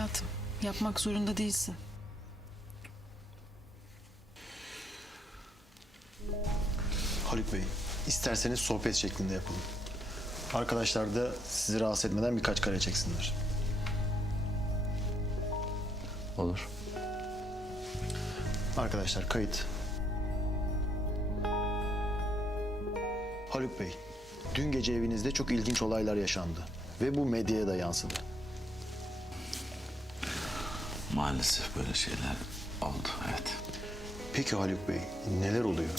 hayatım. Yapmak zorunda değilsin. Haluk Bey, isterseniz sohbet şeklinde yapalım. Arkadaşlar da sizi rahatsız etmeden birkaç kare çeksinler. Olur. Arkadaşlar kayıt. Haluk Bey, dün gece evinizde çok ilginç olaylar yaşandı. Ve bu medyaya da yansıdı. Maalesef böyle şeyler oldu evet. Peki Haluk Bey, neler oluyor?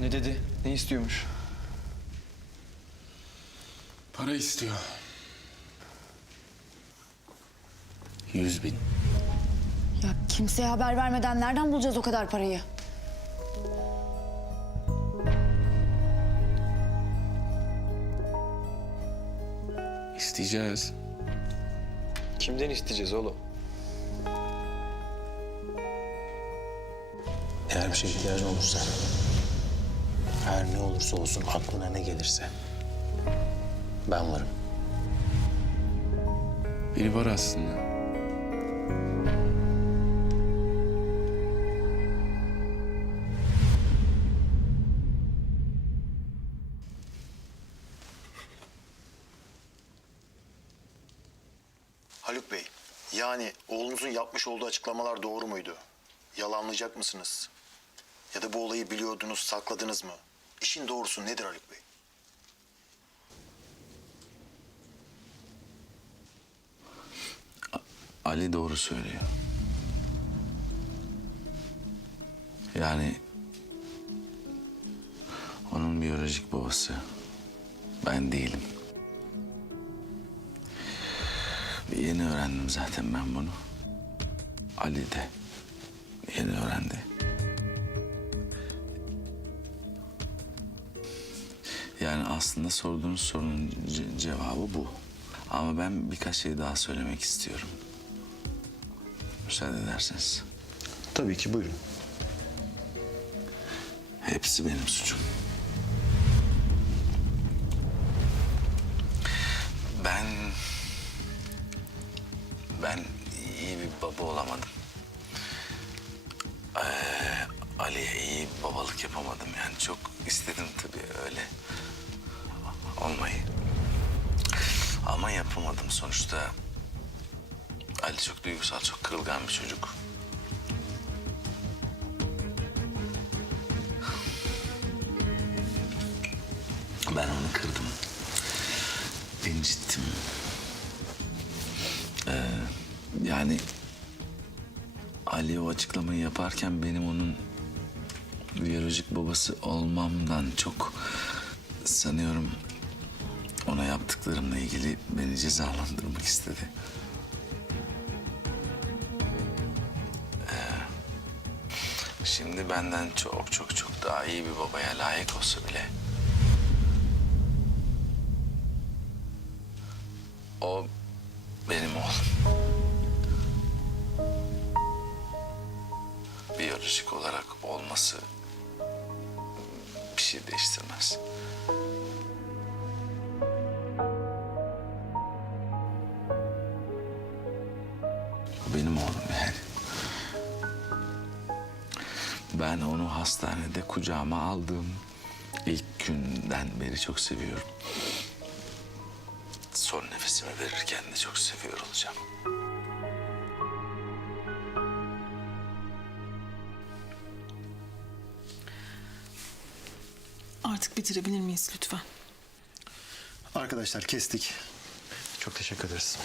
Ne dedi? Ne istiyormuş? Para istiyor. Yüz bin. Ya kimseye haber vermeden nereden bulacağız o kadar parayı? İsteyeceğiz. Kimden isteyeceğiz oğlum? Eğer bir şey ihtiyacın olursa, her ne olursa olsun aklına ne gelirse ben varım. Biri var aslında. Haluk Bey, yani oğlunuzun yapmış olduğu açıklamalar doğru muydu? Yalanlayacak mısınız? Ya da bu olayı biliyordunuz, sakladınız mı? İşin doğrusu nedir Haluk Bey? Ali doğru söylüyor. Yani onun biyolojik babası ben değilim. Yeni öğrendim zaten ben bunu. Ali de yeni öğrendi. Yani aslında sorduğunuz sorunun ce- cevabı bu. Ama ben birkaç şey daha söylemek istiyorum. Müsaade ederseniz. Tabii ki buyurun. Hepsi benim suçum. Babalık yapamadım. Yani çok istedim tabii öyle olmayı. Ama yapamadım sonuçta. Ali çok duygusal, çok kırılgan bir çocuk. Ben onu kırdım. incittim. Ee, yani Ali o açıklamayı yaparken benim onun biyolojik babası olmamdan çok sanıyorum ona yaptıklarımla ilgili beni cezalandırmak istedi. Ee, Şimdi benden çok çok çok daha iyi bir babaya layık olsa bile O benim oğlum. Biyolojik olarak olması şey değiştirmez. Benim oğlum yani. Ben onu hastanede kucağıma aldığım ilk günden beri çok seviyorum son nefesimi verirken de çok seviyor olacağım. Artık bitirebilir miyiz lütfen? Arkadaşlar kestik. Çok teşekkür ederiz.